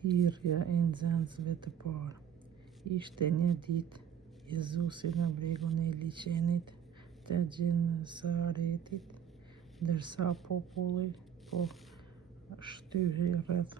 Thirrja e nxënësve të parë. Ishte një ditë, Jezusi në bregun e liçenit të Gjenesaretit, ndërsa populli po shtyhej rreth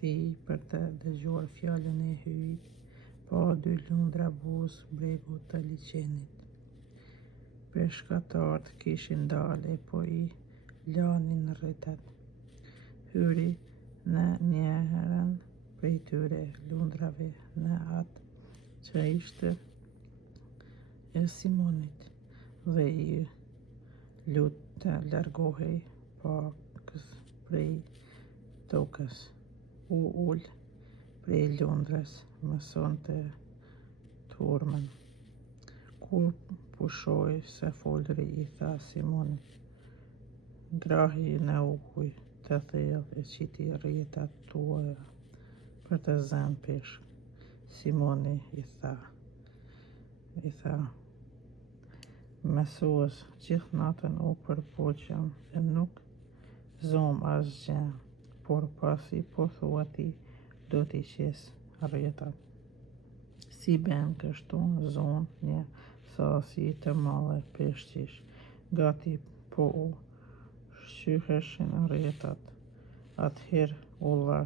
tij për të dëgjuar fjalën e hyjit, pa dy lundra buzë bregu të liçenit. Peshkatarët kishin dalë e po I lanin rritat. Hyri në njëherën prej tyre lundrave në atë që ishte e Simonit, dhe I lut të largohej pakës prej tokës. U ul prej lundrës, mësonte turmën. Kur pushoi se folri, I tha Simonit: "Ngrahi në ujë të thellë e qiti rrjetat tuaja për të zënë peshk." Simoni I tha: "Mësues, gjithë natën u përpoqëm e nuk zom asgjë, por pasi po thua ti, do t'i qes rrjetat." Si ben kështu zonë një sasi të madhe peshqish, gati po u shqyheshin rrjetat. Atëherë u dha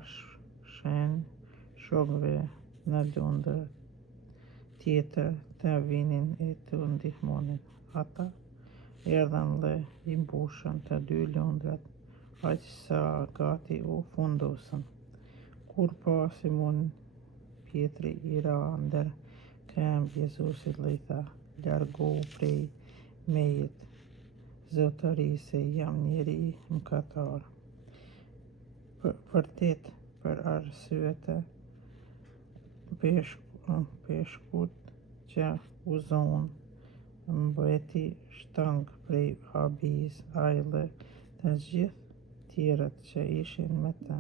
shenjë shokëve në lundër tjetër të vinin e t'u ndihmonin. Ata erdhën dhe I mbushën të dy lundrat, aq sa gati u fundosën. Kur pa Simon Pietri I ra ndër këmbë Jezusit dhe I tha: "Largohu prej meje, Zotëri, se jam njeri mëkatar." Vërtet, për arsye të peshkut që u zonë, mbeti shtang prej habis, ai dhe të gjithë tjerët që ishin me të.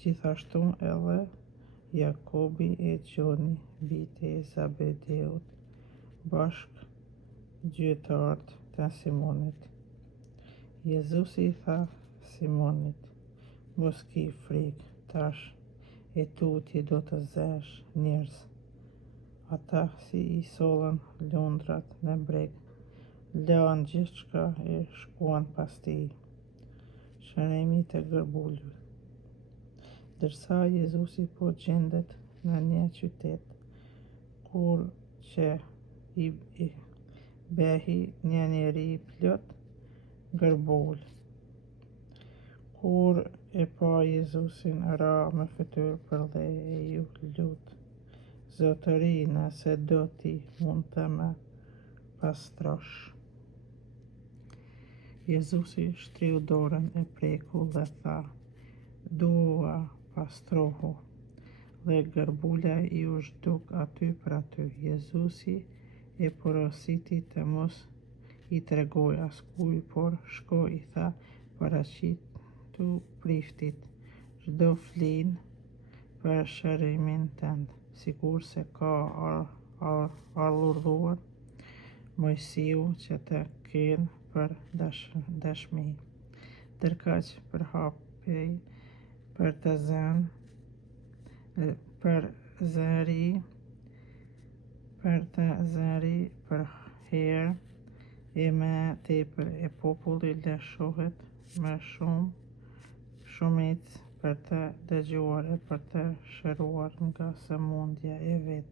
Gjithashtu edhe Jakobi e Gjoni, bijtë e Zebedeut, bashkë gjyqtarët të Simonit. Jezusi I tha Simonit: "Mos ki frikë, tash e tutje do të zesh njerëz." Ata si I sollën lundrat në breg, lanë gjithçka e shkuan pas tij. Shërimi të gërbullur. Ndërsa Jezusi po gjendet në një qytet, kur që I behi një njeri plot gërbull. Kur e pa Jezusin, ra me fytyrë për dhe e ju lut: "Zotëri, nëse do ti, mund të më pastrosh." Jezusi shtriu dorën e preku dhe tha: "Dua, pastrohu." Dhe gërbulla iu zhduk aty për aty. Jezusi e porositi të mos I tregoj askujt, por shko I tha paraqitu priftit: "Çdo flinë për shërimin tënd, sikur se ka urdhëruar Mojsiu që të kenë për dashmi, ndërkaq përhapej për të zëri për herë e më tepër, e populli lëshohet më shumicë për të dëgjuar e për të shëruar nga sëmundja e vet."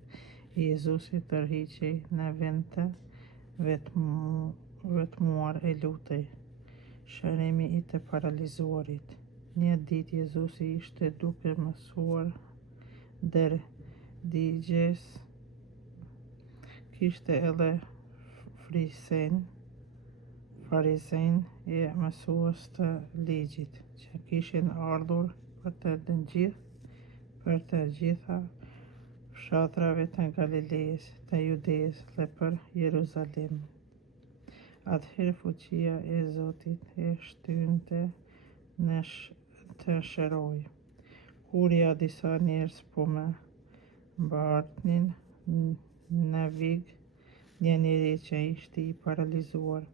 Jezusi tërhiqej në vend të vetmuar e lutej: "Shërimi I të paralizuarit." Një ditë Jezusi ishte duke mësuar ndër digjes. Kishte edhe farisenj e mësues të ligjit, që kishin ardhur për të gjitha fshatrave të Galileës, të Judeës dhe për Jeruzalem. Atëherë fuqia e Zotit e shtynte të shëroj. Kur ja disa njerëz po më mbartnin në vig një njeri që ishte I paralizuar,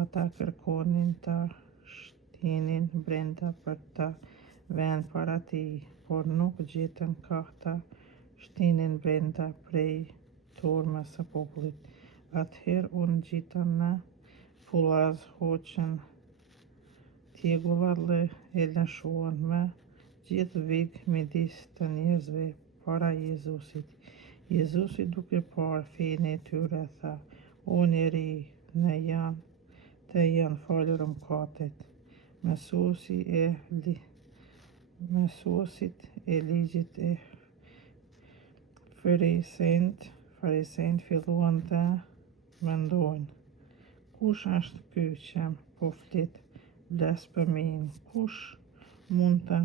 ata kërkonin ta shtinin brenda për ta vend para tij, por nuk gjetën kah ta shtinin brenda prej turmës së popullit. Atëherë unë gjita në Fulaz hoqën tjegullat dhe e lëshuan me gjithë vik midis të njerëzve para Jezusit. Jezusi duke parë fejnë e tyre tha, o njeri të janë falur mëkatet. Mësuesit e ligjit e farisejt filluan të mendojnë, kush është ky që po flet blasfeminë? Kush mund të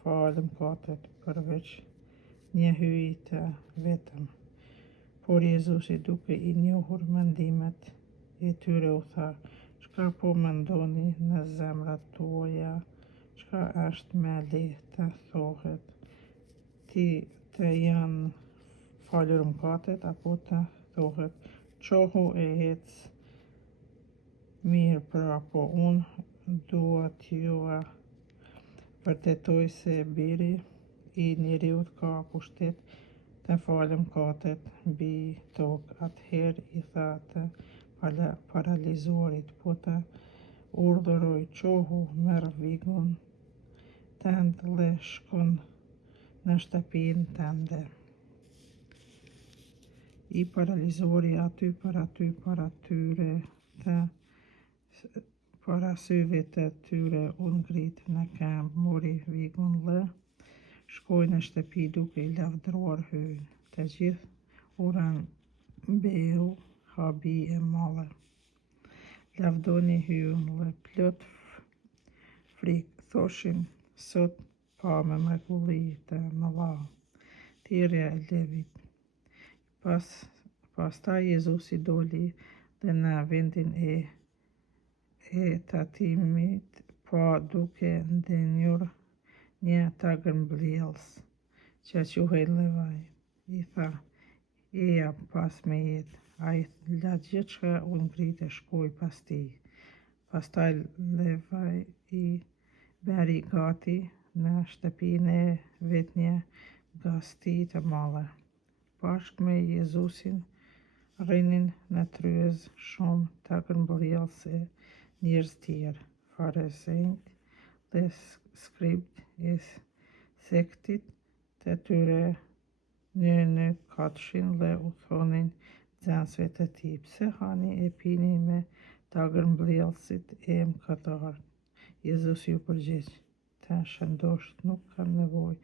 falë mëkatet përveç një hyjë të vetëm? Por Jezusi duke I njohur mendimet e tyre u tha, çka po mendoni në zemrat tuaja? Çka është më lehtë të thohet të janë falur mëkatet apo të thohet çohu e ec mirë prapo? Unë dua t'ju vërtetoj se Biri I Njeriut ka pushtet të falë mëkatet mbi tokë. Atëherë I tha të paralizuarit, po të urdhëroi, çohu, merr vigun tënd dhe shkon në shtëpinë tënde. I paralizuari aty para tyre para syve të tyre u ngrit në këmbë, mori vigun dhe shkoi në shtëpi duke I lavdruar hyjin. Të gjithë u rëmbeu habi e madhe. Lavdoni hyjun dhe plot frikë thoshin, sot pamë mrekulli të mëdha. Thirrja e Levit. Pastaj Jezusi doli dhe në vendin e tatimit pa duke ndenjur një tagërmbëllës që quhej Levaj. I tha, eja pas me jetë. Ai la gjithçka u ngrit e shkoi pas tij. Pastaj Levaj I bëri gati në shtëpinë e vet një gasti të madhe. Bashkë me Jezusin rrinin në tryez shumë tagërmbëllës e njerëz tjerë, farisejt dhe skribët e sektit të tyre në katshin dhe u thonin nxënësve të tij, pse hani e pini me tagërmbëllësit e mëkatarët? Jezusi u përgjigj, të shëndosht nuk kam nevojë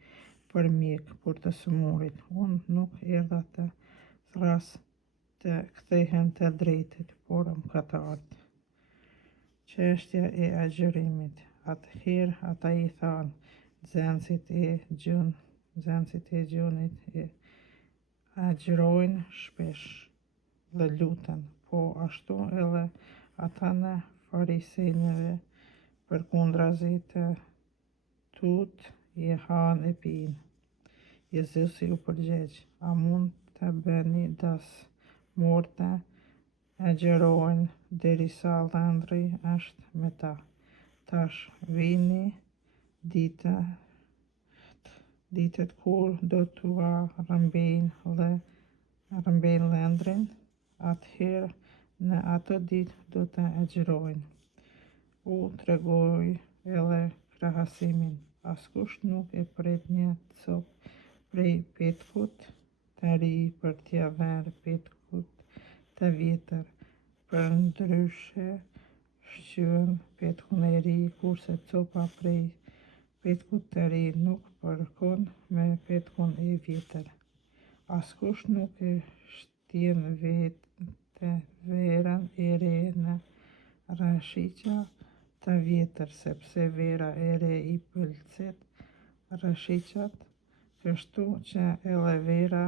për mjek, por të sëmurit. Unë nuk erdha të thras të kthehen të drejtit, por mëkatarët. Çështja e agjërimit. Atëherë ata I thanë, nxënësit e gjonit e agjërojnë shpesh dhe luten, po ashtu edhe ata në farisejve përkundrazi të tut I hanë e pinë. Jezusi u përgjigj, a mund të bëni dasmor të agjërojnë derisa ëndri është me ta? Tash vini ditët kur do t'ua rrëmbejnë ëndrin, atëherë në ato ditë do të agjërojnë. U tregoi edhe krahasimin, askush nuk e pret një copë prej petkut të ri për t'ia vënë petkut të vjetër, përndryshe shqyen petkun e ri, kurse copa prej petkut të ri nuk përkon me petkun e vjetër. Askush nuk e shtjen verën e re në rrashiqa të vjetër, sepse vera e re I pëlqet rrashiqat, kështu që edhe vera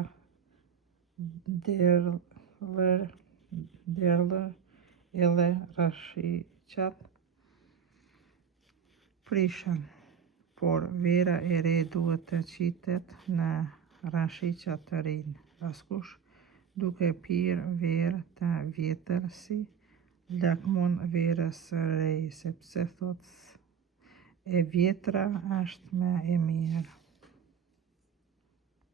derdhër edhe rrashiqat prishen, por vera e re duhet të qitet në rrashiqa të rinj. Askush duke pirë verë të vjetër si lakmon verës së re, sepse thot e vjetra është më e mirë.